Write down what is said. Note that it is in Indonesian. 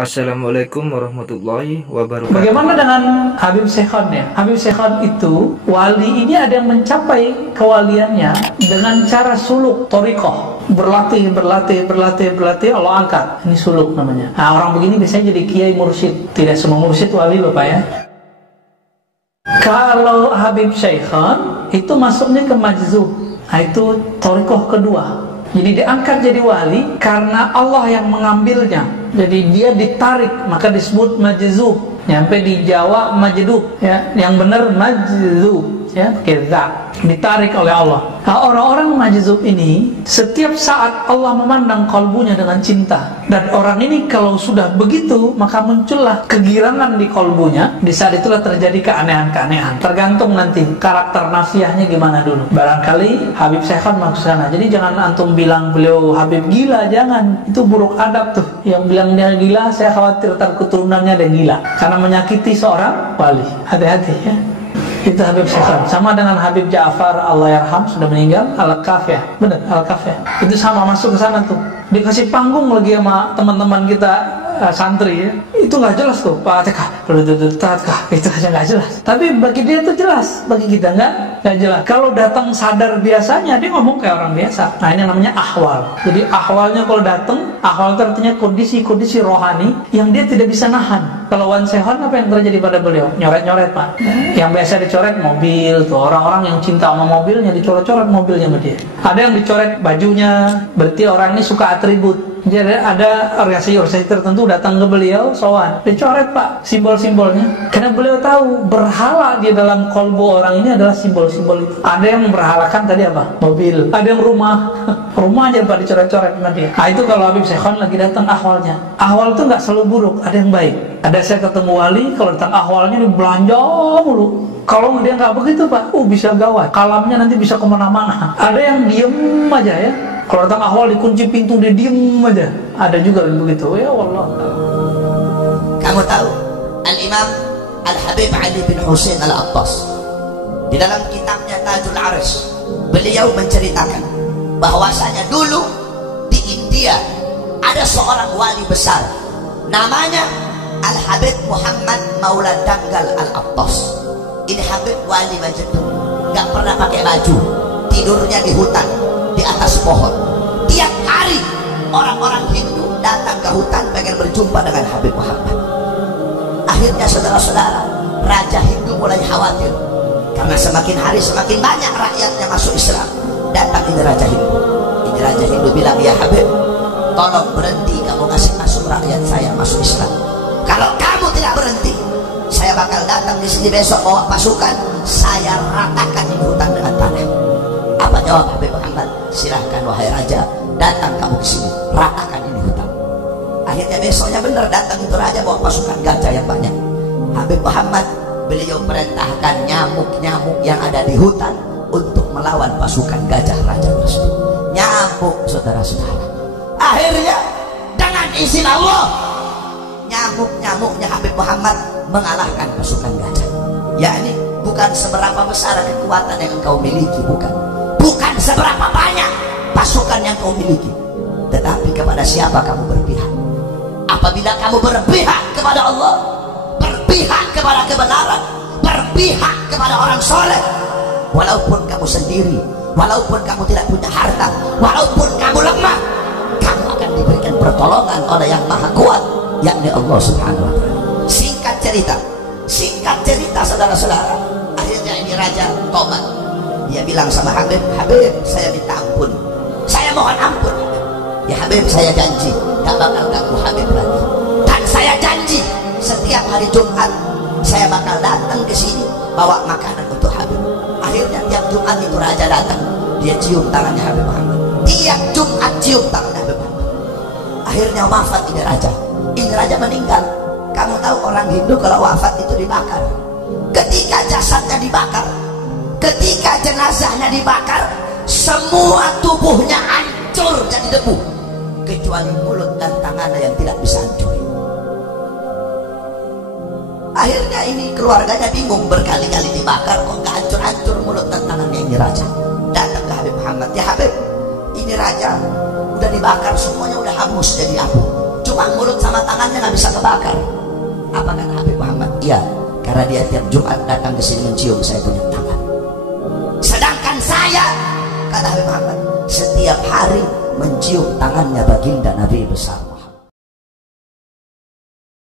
Assalamualaikum warahmatullahi wabarakatuh. Bagaimana dengan Habib Syekhon ya? Habib Syekhon itu wali ini ada yang mencapai kewaliannya dengan cara suluk thariqah. Berlatih Allah angkat. Ini suluk namanya. Nah, orang begini biasanya jadi kiai mursyid. Tidak semua mursyid wali Bapak ya. Kalau Habib Syekhon itu masuknya ke majzub. Nah, itu thariqah kedua. Jadi diangkat jadi wali karena Allah yang mengambilnya. Jadi dia ditarik, maka disebut majzub. Nyampe di Jawa majdub ya, yang benar majzub ya, keza, ditarik oleh Allah. Nah, orang-orang majzub ini setiap saat Allah memandang kalbunya dengan cinta. Dan orang ini kalau sudah begitu, maka muncullah kegirangan di kalbunya. Di saat itulah terjadi keanehan-keanehan. Tergantung nanti karakter nafsiyahnya gimana dulu. Barangkali Habib Syekhon masuk sana. Jadi jangan antum bilang beliau Habib gila, jangan. Itu buruk adab tuh. Yang bilang dia gila, saya khawatir keturunannya ada gila. Karena menyakiti seorang wali. Hati-hati ya. Itu Habib Syekhon. Sama dengan Habib Ja'far Allahyarham, sudah meninggal, Al-Kafiyah. Benar, Al-Kafiyah. Itu sama, masuk ke sana tuh. Dikasih panggung lagi sama teman-teman kita santri ya. Itu nggak jelas tuh, Pak TK, itu aja nggak jelas. Tapi bagi dia itu jelas, bagi kita nggak jelas. Kalau datang sadar biasanya, dia ngomong kayak orang biasa. Nah, ini namanya ahwal. Jadi ahwalnya kalau datang, ahwal itu artinya kondisi rohani yang dia tidak bisa nahan. Kalau Wan Syekhon, apa yang terjadi pada beliau? Nyoret-nyoret, Pak. Yang biasa dicoret mobil tuh, orang-orang yang cinta sama mobilnya dicoret-coret mobilnya sama dia. Ada yang dicoret bajunya, berarti orang ini suka atribut. Jadi ada organisasi tertentu datang ke beliau, sowan, dicoret Pak simbol-simbolnya. Karena beliau tahu berhala di dalam kolbu orang ini adalah simbol-simbol itu. Ada yang berhalakan tadi apa? Mobil. Ada yang rumah, rumah aja Pak dicoret-coret sama dia. Nah, itu kalau Habib Syekhon lagi datang ahwalnya. Ahwal itu nggak selalu buruk, ada yang baik. Ada saya ketemu wali, kalau datang ahwalnya dia belanja mulu. Kalau dia nggak begitu Pak, bisa gawat. Kalamnya nanti bisa kemana-mana. Ada yang diem aja ya. Kalau datang ahwal dikunci pintu dia diem aja. Ada juga yang begitu. Ya Allah. Kamu tahu Al-Imam Al-Habib Ali bin Husain Al-Attas di dalam kitabnya Tajul Arsh, beliau menceritakan bahwasanya dulu di India ada seorang wali besar namanya Al-Habib Muhammad Maula Danggal Al-Attas. Ini Habib wali Majnun, gak pernah pakai baju, tidurnya di hutan, di atas pohon. Tiap hari orang-orang Hindu datang ke hutan pengen berjumpa dengan Habib Muhammad. Akhirnya saudara-saudara, Raja Hindu mulai khawatir karena semakin hari semakin banyak rakyat yang masuk Islam. Datang ini Raja Hindu. Ini Raja Hindu bilang, ya Habib, tolong berhenti kamu ngasih masuk rakyat saya masuk Islam. Kalau kamu tidak berhenti, saya bakal datang di sini besok bawa pasukan, saya ratakan ini hutan dengan tanah. Apa jawab Habib Muhammad? Silahkan wahai raja, datang kamu ke sini, ratakan ini hutan. Akhirnya besoknya benar datang itu raja bawa pasukan gajah yang banyak. Habib Muhammad beliau perintahkan nyamuk-nyamuk yang ada di hutan untuk melawan pasukan gajah raja tersebut. Nyamuk saudara-saudara. Akhirnya dengan izin Allah, nyamuk-nyamuknya Habib Muhammad mengalahkan pasukan gajah. Yakni bukan seberapa besar kekuatan yang engkau miliki, bukan seberapa banyak pasukan yang kau miliki, tetapi kepada siapa kamu berpihak. Apabila kamu berpihak kepada Allah, berpihak kepada kebenaran, berpihak kepada orang soleh, walaupun kamu sendiri, walaupun kamu tidak punya harta, walaupun kamu lemah, kamu akan diberikan pertolongan oleh yang maha kuat, yakni Allah Subhanahu wa ta'ala. Singkat cerita saudara-saudara, akhirnya ini raja tobat. Dia bilang sama Habib, Habib saya minta ampun, saya mohon ampun. Ya Habib, saya janji gak bakal ganggu Habib lagi. Dan saya janji setiap hari Jumat saya bakal datang ke sini bawa makanan untuk Habib. Akhirnya tiap Jumat itu raja datang, dia cium tangannya Habib Muhammad. Tiap Jumat cium tangannya Habib Muhammad. Akhirnya wafat ini raja. Ini raja meninggal. Kamu tahu orang Hindu kalau wafat itu dibakar. Ketika jasadnya dibakar, ketika jenazahnya dibakar, semua tubuhnya hancur jadi debu, kecuali mulut dan tangannya yang tidak bisa hancur. Akhirnya ini keluarganya bingung, berkali-kali dibakar kok gak hancur-hancur mulut dan tangannya ini raja. Datang ke Habib Muhammad, ya Habib, ini raja udah dibakar semuanya udah hangus jadi abu, cuma mulut sama tangannya nggak bisa kebakar. Apa kata Habib Muhammad? Iya, karena dia tiap Jumat datang ke sini mencium saya punya tangan. Sedangkan saya, kata Habib Muhammad, setiap hari mencium tangannya baginda Nabi besar.